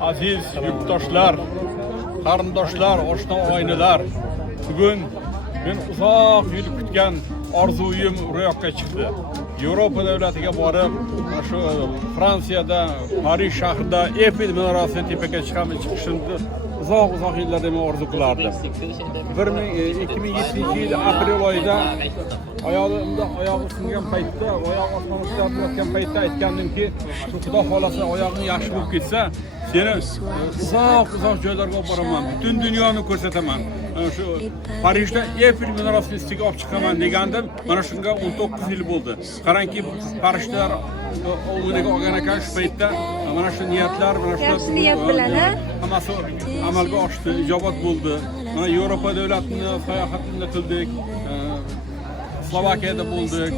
Aziz yurtdoshlar, qarindoshlar, oshna oinalar, bugun men uzoq yil kutgan orzuyim ro'yobga chiqdi. Yevropa davlatiga borib, shu Fransiyada, Parij shahrida Eiffel minorasining tepaga chiqishimni uzoq yillardan men orzu qilardim. 2007 yil aprel oyida oyog'i singan paytda, oyoq osmonga ko'tarayotgan paytda aytgandimki, Xudo xolasa oyog'ing yaxshi bo'lib ketsa, seni uzoq joylarga olib boraman, butun dunyoni ko'rsataman. Shu Parijda Eiffel minorasining ustiga olib chiqaman degandim. Mana shunga 19 yil bo'ldi. Qarangki, Parijdalar o'yiniga olgan ekan shu paytda. Mana shu niyatlar, mana shu niyat bilan hammasi amalga oshdi, ijobat bo'ldi. Mana Yevropa davlatini sayohatini qildik. Slovakiyada bo'ldik,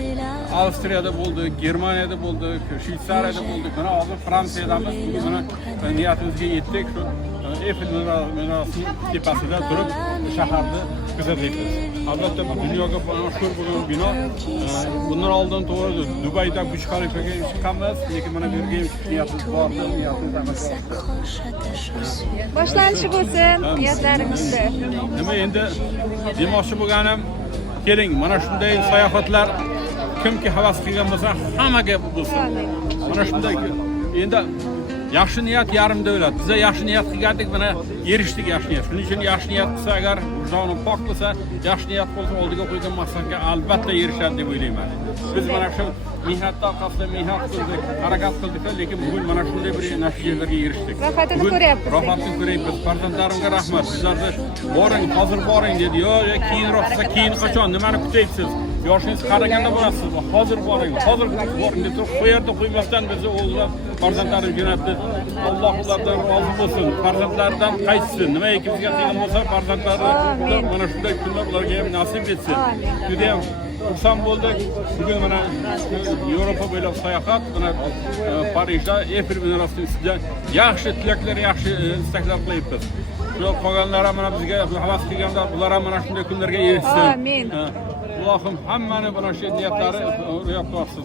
Avstriyada bo'ldik, Germaniyada bo'ldik, Shveysariyada bo'ldik. Mana hozir Fransiyadamiz. Mana niyatimizga yetdik. Shu Eiffel minorasining tepasida turib shaharni kuzatyapmiz. Albatta bu dunyoga mashhur bo'lgan bino. Bundan oldin to'g'ri Dubayda Burj Khalifaga chiqqanmiz, lekin mana bu yerga niyatimiz bor, niyatimiz amalga oshdi. Boshlanishi bo'lsin, niyatlaringizda. Nima endi demoqchi bo'lganim, keling, mana shunday sayohatlar kimki havas qilgan bo'lsa, hammaga bo'lsin. Mana shunday endi yaxshi niyat yarim davlat. Biz yaxshi niyat qilgandik, mana erishdik yaxshi niyat. Shuning uchun yaxshi niyat qilsa, agar vijdoni pok bo'lsa, yaxshi niyat qilsa, oldiga qo'ygan maqsadga albatta erishadi deb o'ylayman. Biz mana shu mehnatda orqasida mehnat qildik, harakat qildik, lekin bugun mana shunday bir natijalarga erishdik. Rohatini ko'ryapmiz. Rohatini ko'ryapmiz. Farzandlarimga rahmat. Sizlarga boring, hozir boring dedi. Yo'q, keyinroq qilsa, keyin qachon, nimani kutyapsiz? Yoshingiz qaraganda bo'lasiz. Hozir boring, hozir boring deb qo'yarda qo'ymasdan bizni o'g'illar, farzandlarim jo'natdi. Alloh ulardan rozi bo'lsin. Farzandlaridan qaytsin. Nima ikimizga qiyin bo'lsa, farzandlari mana shunday kunlar ularga ham nasib etsin. Juda ham xursand bo'ldik. Bugun mana Yevropa bo'ylab sayohat, mana Parijda Eiffel minorasining ustida yaxshi tilaklar, yaxshi istaklar qilyapmiz. Shu qolganlar ham mana bizga havas qilganlar, ular ham mana shunday kunlarga erishsin. Amin. Allohim hammani mana shu niyatlari ro'yobga olsin.